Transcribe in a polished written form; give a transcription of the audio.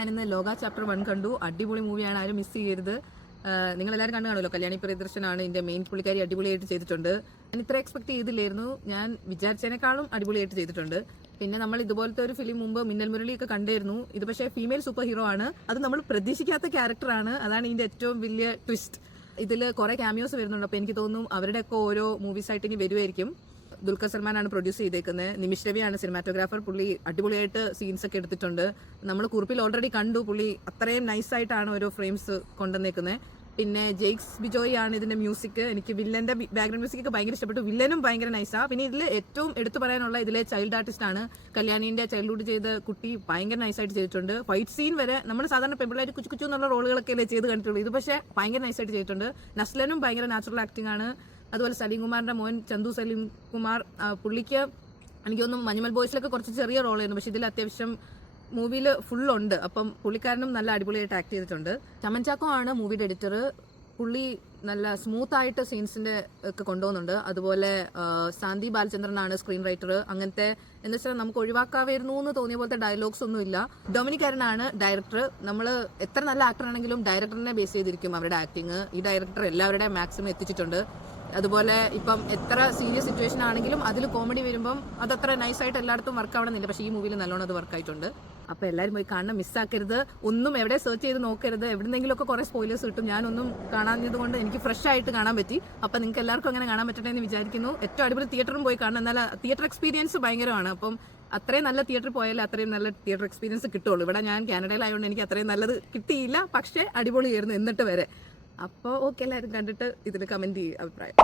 ഞാനിന്ന് ലോക ചാപ്റ്റർ 1 കണ്ടു. അടിപൊളി മൂവിയാണ്, ആരും മിസ് ചെയ്യരുത്. നിങ്ങളെല്ലാവരും കണ്ടു കാണുമല്ലോ. കല്യാണി പ്രിയദർശനാണ് ഇതിന്റെ മെയിൻ പുള്ളിക്കാരി, അടിപൊളിയായിട്ട് ചെയ്തിട്ടുണ്ട്. ഞാൻ ഇത്ര എക്സ്പെക്ട് ചെയ്തില്ലായിരുന്നു, ഞാൻ വിചാരിച്ചതിനേക്കാളും അടിപൊളിയായിട്ട് ചെയ്തിട്ടുണ്ട്. പിന്നെ നമ്മൾ ഇതുപോലത്തെ ഒരു ഫിലിം മുമ്പ് മിന്നൽ മുരളിയൊക്കെ കണ്ടിരുന്നു. ഇത് പക്ഷേ ഫീമെയിൽ സൂപ്പർ ഹീറോ ആണ്, അത് നമ്മൾ പ്രതീക്ഷിക്കാത്ത ക്യാരക്ടറാണ്. അതാണ് ഇതിന്റെ ഏറ്റവും വലിയ ട്വിസ്റ്റ്. ഇതിൽ കുറെ ക്യാമിയോസ് വരുന്നുണ്ട്. അപ്പോൾ എനിക്ക് തോന്നുന്നു അവരുടെയൊക്കെ ഓരോ മൂവീസായിട്ട് ഇനി വരുമായിരിക്കും. ദുൽഖർ സൽമാനാണ് പ്രൊഡ്യൂസ് ചെയ്തേക്കുന്നത്. നിമിഷ് രവിയാണ് സിനിമാറ്റോഗ്രാഫർ. പുള്ളി അടിപൊളിയായിട്ട് സീൻസ് ഒക്കെ എടുത്തിട്ടുണ്ട്. നമ്മൾ കുറിപ്പിൽ ഓൾറെഡി കണ്ടു, പുള്ളി അത്രയും നൈസായിട്ടാണ് ഓരോ ഫ്രെയിംസ് കൊണ്ടുവന്നേക്കുന്നത്. പിന്നെ ജെയ്ക്സ് ബിജോയ് ആണ് ഇതിന്റെ മ്യൂസിക്. എനിക്ക് വില്ലന്റെ ബാക്ക്ഗ്രൗണ്ട് മ്യൂസിക് ഒക്കെ ഭയങ്കര ഇഷ്ടപ്പെട്ടു. വില്ലനും ഭയങ്കര നൈസാണ്. പിന്നെ ഇതിൽ ഏറ്റവും എടുത്തു പറയാനുള്ള ഇതിലെ ചൈൽഡ് ആർട്ടിസ്റ്റ് ആണ്. കല്യാണിന്റെ ചൈൽഡ്ഹുഡ് ചെയ്ത കുട്ടി ഭയങ്കര നൈസായിട്ട് ചെയ്തിട്ടുണ്ട്. ഫൈറ്റ് സീൻ വരെ നമ്മൾ സാധാരണ പെമ്പിള്ളേർ കുച്ചു കുച്ചു എന്നുള്ള റോളുകളൊക്കെ അല്ലേ ചെയ്ത് കണ്ടിട്ടുള്ളൂ. ഇത് പക്ഷേ ഭയങ്കര നൈസായിട്ട് ചെയ്തിട്ടുണ്ട്. നസ്ലനും ഭയങ്കര നാച്ചുറൽ ആക്ടിംഗ് ആണ്. അതുപോലെ സലീം കുമാറിന്റെ മോൻ ചന്തു സലീം കുമാർ, പുള്ളിക്ക് എനിക്ക് തോന്നുന്നു മഞ്ഞുമൽ ബോയ്സിലൊക്കെ കുറച്ച് ചെറിയ റോളായിരുന്നു, പക്ഷെ ഇതിൽ അത്യാവശ്യം മൂവിയിൽ ഫുള്ളുണ്ട്. അപ്പം പുള്ളിക്കാരനും നല്ല അടിപൊളിയായിട്ട് ആക്ട് ചെയ്തിട്ടുണ്ട്. ചമൻ ചാക്കോ ആണ് മൂവിയുടെ എഡിറ്റർ. പുള്ളി നല്ല സ്മൂത്ത് ആയിട്ട് സീൻസിന്റെ ഒക്കെ കൊണ്ടുപോകുന്നുണ്ട്. അതുപോലെ സാന്തി ബാലചന്ദ്രനാണ് സ്ക്രീൻ റൈറ്റർ. അങ്ങനത്തെ എന്ന് വെച്ചാൽ നമുക്ക് ഒഴിവാക്കാമായിരുന്നു എന്ന് തോന്നിയ പോലത്തെ ഡയലോഗ്സ് ഒന്നും ഇല്ല. ഡൊമിനിക്കാരനാണ് ഡയറക്ടർ. നമ്മൾ എത്ര നല്ല ആക്ടർ ആണെങ്കിലും ഡയറക്ടറിനെ ബേസ് ചെയ്തിരിക്കും അവരുടെ ആക്ടിങ്. ഈ ഡയറക്ടർ എല്ലാവരുടെയും മാക്സിമം എത്തിച്ചിട്ടുണ്ട്. അതുപോലെ ഇപ്പം എത്ര സീരിയസ് സിറ്റുവേഷൻ ആണെങ്കിലും അതിൽ കോമഡി വരുമ്പം അതത്ര നൈസായിട്ട് എല്ലായിടത്തും വർക്ക് ആവണമെന്നില്ല, പക്ഷേ ഈ മൂവിയിൽ നല്ലോണം അത് വർക്കായിട്ടുണ്ട്. അപ്പോൾ എല്ലാവരും പോയി കാണണം, മിസ്സാക്കരുത്. ഒന്നും എവിടെ സെർച്ച് ചെയ്ത് നോക്കരുത്. എവിടെന്നെങ്കിലുമൊക്കെ കുറേ സ്പോയിലേഴ്സ് കിട്ടും. ഞാനൊന്നും കാണാഞ്ഞത് കൊണ്ട് എനിക്ക് ഫ്രഷ് ആയിട്ട് കാണാൻ പറ്റി. അപ്പം നിങ്ങൾക്ക് എല്ലാവർക്കും അങ്ങനെ കാണാൻ പറ്റട്ടെ എന്ന് വിചാരിക്കുന്നു. ഏറ്റവും അടിപൊളി തിയേറ്ററും പോയി കാണണം. എന്നാൽ തിയേറ്റർ എക്സ്പീരിയൻസ് ഭയങ്കരമാണ്. അപ്പം അത്രയും നല്ല തിയേറ്ററിൽ പോയാലേ അത്രയും നല്ല തിയേറ്റർ എക്സ്പീരിയൻസ് കിട്ടുള്ളൂ. ഇവിടെ ഞാൻ കാനഡയിലായതുകൊണ്ട് എനിക്ക് അത്രയും നല്ലത് കിട്ടിയില്ല, പക്ഷേ അടിപൊളിയായിരുന്നു എന്നിട്ട് വരെ. അപ്പോൾ ഓക്കെ, എല്ലാവരും കണ്ടിട്ട് ഇതിൽ കമൻറ്റ് ചെയ്യും അഭിപ്രായം.